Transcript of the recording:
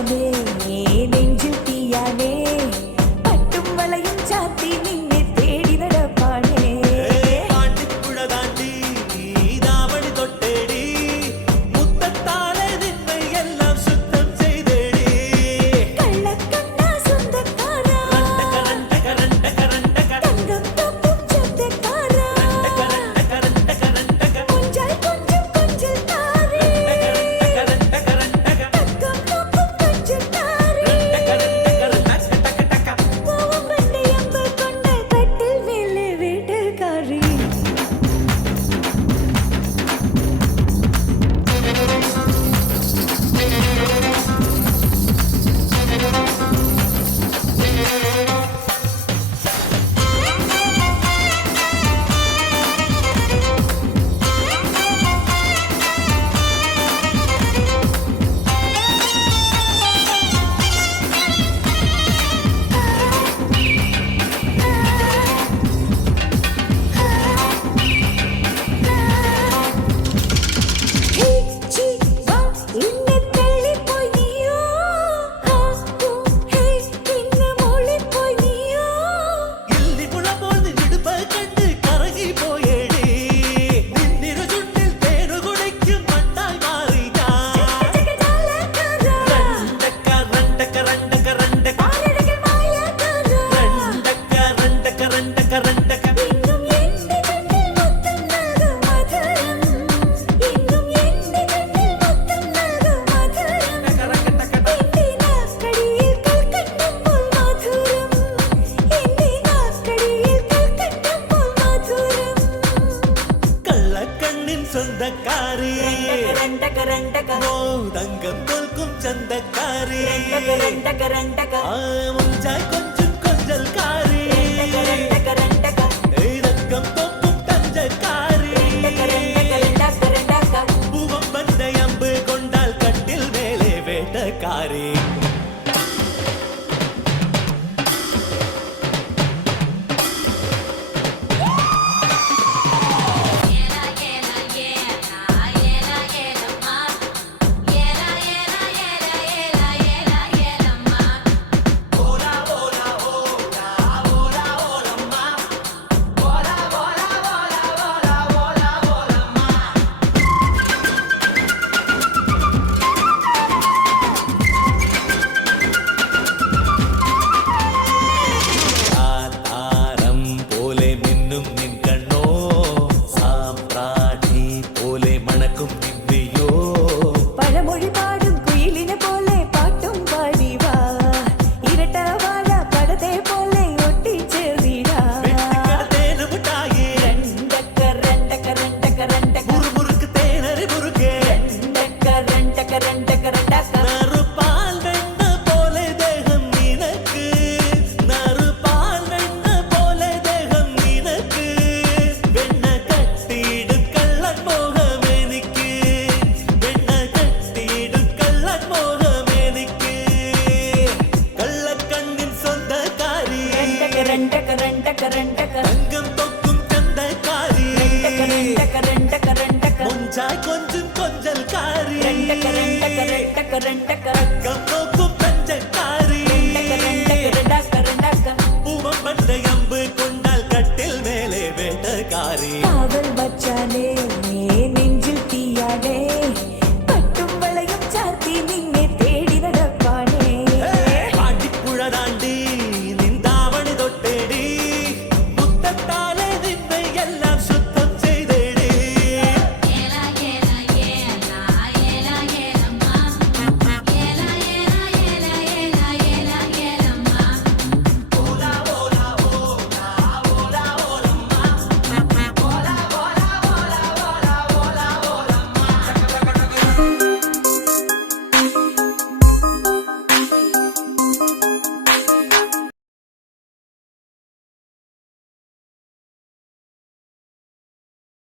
மச்சானே நெஞ்சில் தீயானே பட்டும் வளையும் சாத்தி நின்னை தேடி நடப்பானே பாண்டிப்புழ தாண்டி தாவணி தொட்டேடி முத்தத்தாலே நின்மை எல்லாம் சுத்தம் செய்தேடி கள்ளக்கண்ணா சொந்தக்காரா தங்கம் தப்பும் சொந்தக்காரா கொஞ்சல் கொஞ்சம் கொஞ்சல் தாரே தங்கம் தப்பும் கொஞ்சல் தாரே பூவும் பண்டை அம்பு கொண்ட கட்டில் மேலே வீட்டுக்காரி ஹே சீ வா இன்ன தள்ளி போய் நீயோ ஹா ஹூ ஹே இன்ன மொழி போய் நீயோ இல்லி புலபோது இடுப்ப கண்டு கரகி போயேடி நின்னிரு சுண்டில் தேனு குடிக்கும் மண்ணாய் மாறிடா ஜகஜாலக்காரா ரண்டக்க ஆரடிகள் மாயக்காரா ரண்டக்க இன்னும் எந்த கண்ணில் முத்தம் நல்கும் மதுரம் இன்னும் எந்த கண்ணில் முத்தம் நல்கும் மதுரம் எந்தி நாக்கடியில் கல்கட்டம் போல் மதுரம் எந்தி நாக்கடியில் கல்கட்டம் போல் மதுரம் கள்ளக்கண்ணின் சொந்தக்காரி ரண்டக ஓ தங்கம் கொல்கும் சந்தக்காரி ரண்டக முஞ்சாய் கொஞ்சம் கொஞ்சல் காரி ரண்டக தங்கம் தொப்பும் தஞ்சக்காரி பூவம் பண்டை அம்பு கொண்டால் கட்டில் மேலே வேட்டக்காரி താരം പോലെ മിന്നും നിൻ കണ്ണോ സാമ്രാജ്ഞി പോലെ മണക്കും നിന്നെയോ பழமொழி பாடும் குயிலின போலே பாட்டும் பாடிவா இரட்ட வாழ படத்தை போலே ஒட்டி சேர்ந்திடா വെട്ടിക്കട തേന് മുട്ടായി മുറുമുറുക്ക് തേനറി മുറുകെ നറുപാൽ വെണ്ണ പോലെ ദേഹം നിനക്ക് നറുപാൽ വെണ്ണ പോലെ ദേഹം നിനക്ക് വെണ്ണ കട്ടിയിടും കള്ളൻ മോഹം എനിക്ക് വെണ്ണ കട്ടിയിടും കള്ളൻ മോഹം എനിക്ക് കള്ളക്കണ്ണിൻ സ്വന്തക്കാരി തങ്കം തൊക്കും ചന്തക്കാരി മുഞ്ചായ് കൊഞ്ചും കൊഞ്ചൽക്കാരി തങ്കം നോക്കും തഞ്ചക്കാരി പൂവം പണ്ടை அம்பு கொண்டால் கட்டில் மேலே வேட்டக்காரி காவல் மச்சானே